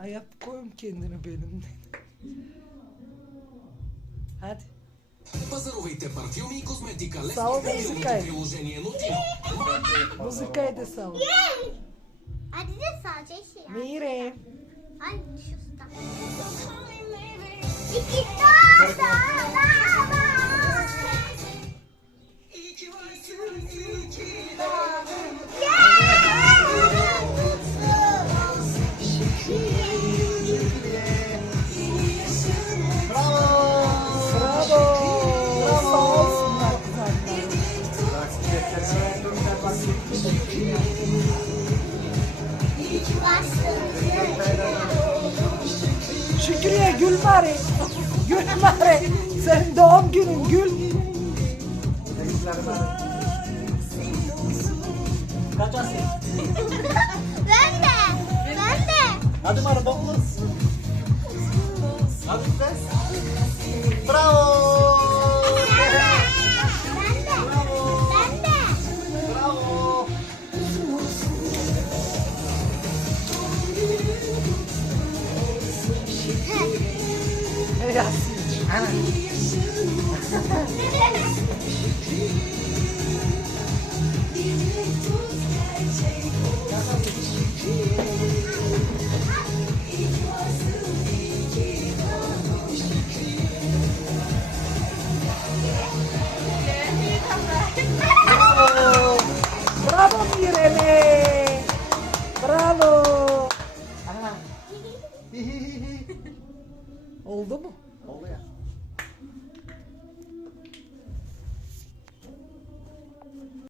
Ay yap koyum kendini benim. Hadi. Пазаровайте парфюми и косметика лесно Само в мобилното музика е. приложение Notino. Muzikayı da sal. Hadi de sadece şey. Mire. Ay şu sta. İki tane Şükriye gül bari. Gül bari. Senin doğum günün gül. Kaç Asya? Ben de. Ben de. Hadi bana bakınız. Hadi kız. Yasin. Bravo. Bravo Mirene. Bravo. Oldu mu?